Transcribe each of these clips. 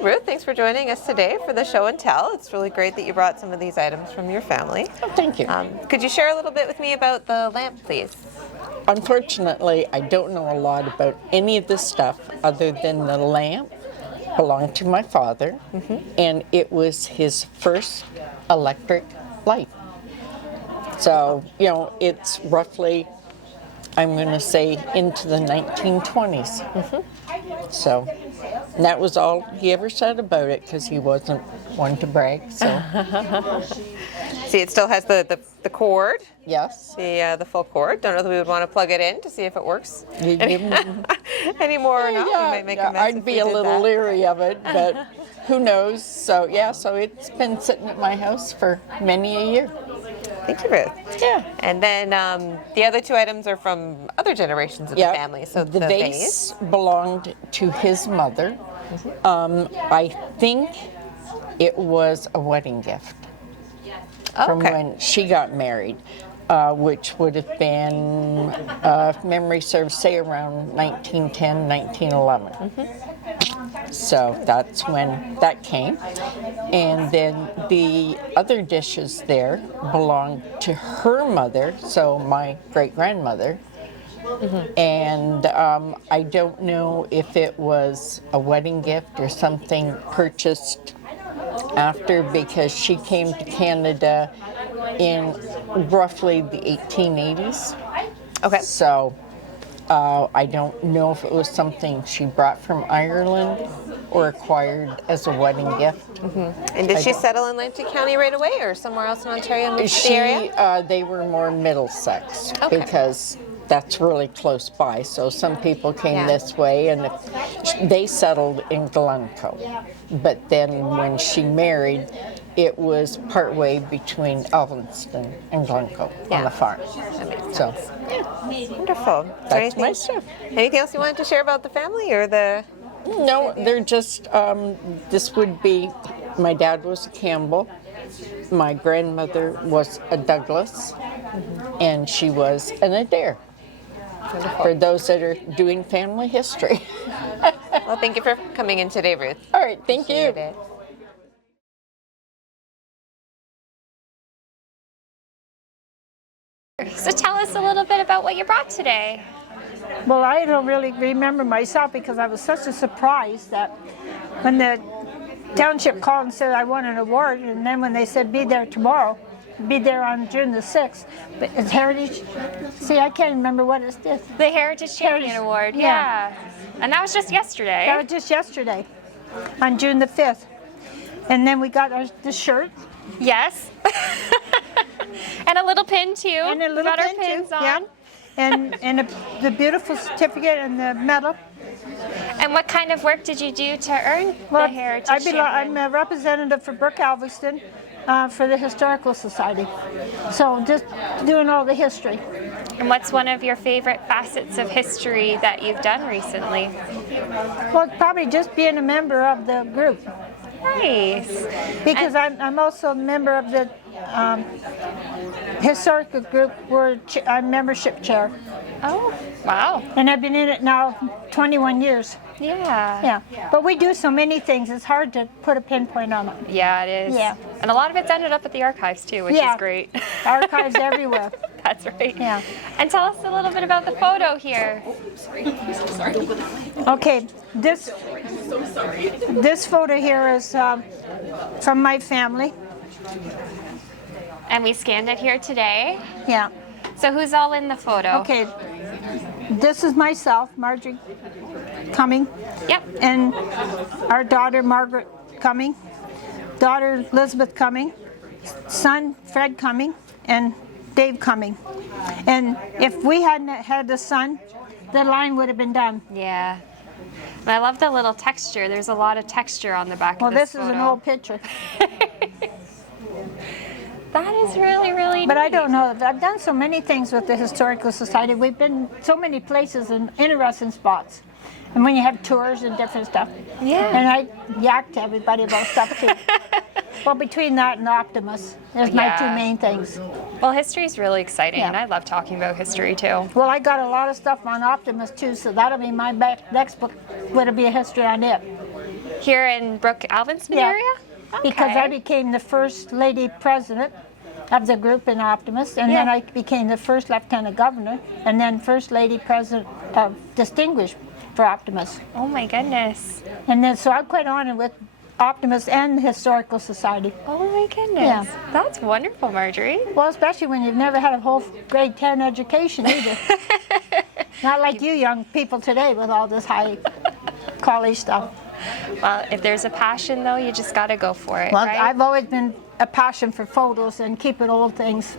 Well, Ruth, thanks for joining us today for the show and tell. It's really great that you brought some of these items from your family. Oh, thank you. Could you share a little bit with me about the lamp, please? Unfortunately, I don't know a lot about any of this stuff other than the lamp belonged to my father, and it was his first electric light. So, you know, it's roughly, I'm going to say, into the 1920s. So, and that was all he ever said about it, because he wasn't one to brag. So, See, it still has the cord. yes. The full cord. Don't know that we would want to plug it in to see if it works anymore or not. We might make a mess I'd if be we a did little that. leery of it, but who knows? So yeah, so it's been sitting at my house for many a year. Thank you, Ruth. Yeah. And then the other two items are from other generations of the family. So the vase belonged to his mother. I think it was a wedding gift from when she got married, which would have been, if memory serves, say around 1910, 1911. So that's when that came. And then the other dishes there belonged to her mother, so my great-grandmother. And I don't know if it was a wedding gift or something purchased after, because she came to Canada in roughly the 1880s. Okay. So I don't know if it was something she brought from Ireland or acquired as a wedding gift. And did she settle in Lambton County right away, or somewhere else in Ontario, moved to the area? They were more Middlesex, because that's really close by. So some people came this way, and they settled in Glencoe. But then when she married, it was partway between Alvinston and Glencoe on the farm. That makes sense. So Wonderful. that's my stuff. Anything else you wanted to share about the family or the? No, they're just, this would be, my dad was a Campbell, my grandmother was a Douglas, and she was an Adair. For those that are doing family history. Well, thank you for coming in today, Ruth. All right, thank you. Appreciate it. So tell us a little bit about what you brought today. Well, I don't really remember myself, because I was such a surprise that when the township called and said I won an award, and then when they said be there tomorrow, be there on June the 6th. But it's Heritage. See, I can't remember what it's this. The Heritage Champion Award, yeah. And that was just yesterday. That was just yesterday, on June the 5th. And then we got the shirt. Yes. And a little pin too. And a little got pin our pins too. on. Yeah. And the beautiful certificate and the medal. And what kind of work did you do to earn the Heritage Champion? I'm a representative for Brook Alvinston for the Historical Society. So just doing all the history. And what's one of your favorite facets of history that you've done recently? Well, probably just being a member of the group. Nice. Because I'm also a member of the historical group where I'm membership chair. Oh, wow. And I've been in it now 21 years. Yeah. Yeah. But we do so many things, it's hard to put a pinpoint on it. Yeah, it is. Yeah. And a lot of it's ended up at the archives too, which is great. Archives everywhere. That's right. Yeah. And tell us a little bit about the photo here. Okay, this photo here is from my family. And we scanned it here today. Yeah. So who's all in the photo? Okay, this is myself, Marjorie Cumming. Yep. And our daughter, Margaret Cumming. Daughter, Elizabeth Cumming. Son, Fred Cumming. And Dave Cumming. And if we hadn't had the son, the line would have been done. Yeah. And I love the little texture. There's a lot of texture on the back of this photo. Well, this is an old picture. That is really, really But neat. I don't know. I've done so many things with the Historical Society. We've been so many places and interesting spots. And when you have tours and different stuff. Yeah. And I yak to everybody about stuff too. Well, between that and Optimus, there's my two main things. Well, history is really exciting, Yeah. and I love talking about history too. Well, I got a lot of stuff on Optimus too, so that'll be my next book. Would be a history on it. Here in Alvinston Yeah. area? Because Okay. I became the first lady president of the group in Optimus, and then Yeah. I became the first lieutenant governor, and then first lady president of Distinguished for Optimus. Oh my goodness. And then, so I'm quite honored with Optimus and the Historical Society. Oh my goodness. Yeah. That's wonderful, Marjorie. Well, especially when you've never had a whole grade 10 education either. Not like you young people today with all this high college stuff. Well, if there's a passion, though, you just got to go for it, Well, right? I've always been a passion for photos and keeping old things.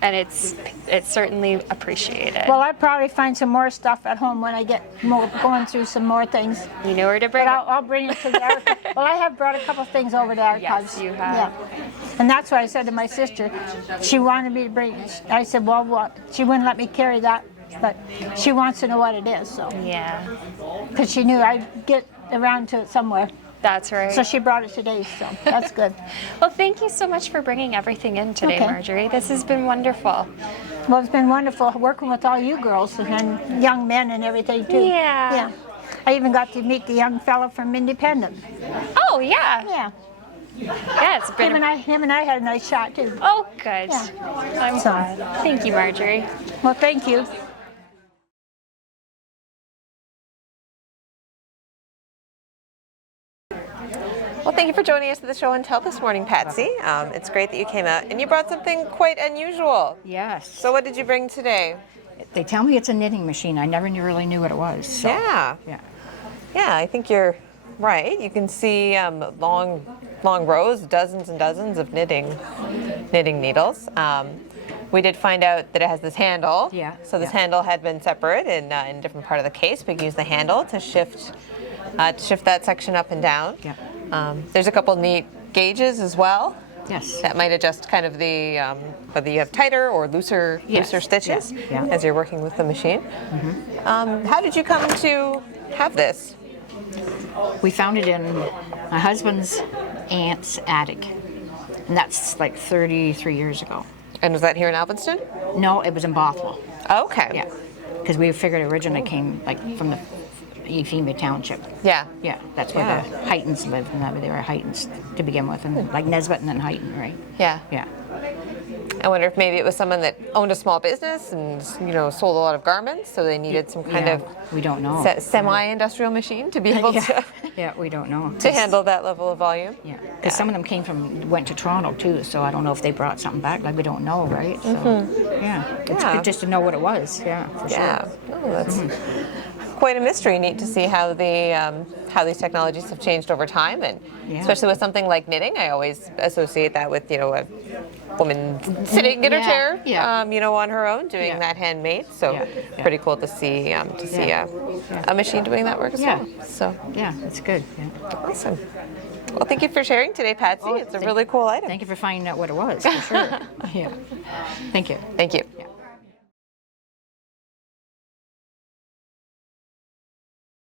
And it's certainly appreciated. Well, I probably find some more stuff at home when I get more, going through some more things. you know where to bring But it. I'll bring it to the archives. Well, I have brought a couple things over to the archives. Yes, you have. Yeah. And that's why I said to my sister, she wanted me to bring it. I said, well, what? She wouldn't let me carry that, but she wants to know what it is, so. Yeah, Because she knew I'd get around to it somewhere. that's right. So she brought it today, so that's good. Well, thank you so much for bringing everything in today, Okay. Marjorie. This has been wonderful. Well, it's been wonderful working with all you girls and young men and everything, too. Yeah. Yeah. I even got to meet the young fellow from Independent. Oh, yeah. Yeah. Yeah, it's been... Him and I had a nice chat, too. Oh, good. Yeah. I'm So- glad. Thank you, Marjorie. Well, thank you. Well, thank you for joining us at the show and tell this morning, Patsy. It's great that you came out and you brought something quite unusual. Yes. So what did you bring today? They tell me it's a knitting machine. I never really knew what it was. So, Yeah. Yeah. Yeah, I think you're right. You can see long rows, dozens and dozens of knitting needles. We did find out that it has this handle. Yeah, So this yeah. handle had been separate in a different part of the case. We can use the handle to shift that section up and down. Yeah. There's a couple neat gauges as well. Yes. That might adjust kind of the whether you have tighter or looser stitches Yeah. as you're working with the machine. How did you come to have this? We found it in my husband's aunt's attic. And that's like 33 years ago. And was that here in Alvinston? No, it was in Bothwell. Okay. Yeah. Because we figured it originally came like from the Euphemia Township. Yeah. Yeah, that's where Yeah. the Heightons lived, and they were Heightons to begin with, and like Nesbitt and then Heighton, right? Yeah. Yeah. I wonder if maybe it was someone that owned a small business and sold a lot of garments, so they needed some kind Yeah, of we don't know. semi-industrial machine to be able Yeah. Yeah, we don't know. to handle that level of volume. Yeah, because some of them went to Toronto too, so I don't know if they brought something back. Like we don't know, right? So, yeah, it's Yeah. good just to know what it was. Yeah, for Yeah. sure. Oh, that's quite a mystery. Neat to see how how these technologies have changed over time, and Yeah. especially with something like knitting, I always associate that with a woman sitting in her Yeah, chair, yeah. on her own, doing Yeah. that handmade. So Yeah, yeah. pretty cool to see Yeah. a machine doing that work as Yeah. well. So Yeah, it's good. Yeah. awesome. Well, thank you for sharing today, Patsy. Oh, it's a thank- really cool item. Thank you for finding out what it was. For sure. Yeah. Thank you. Thank you.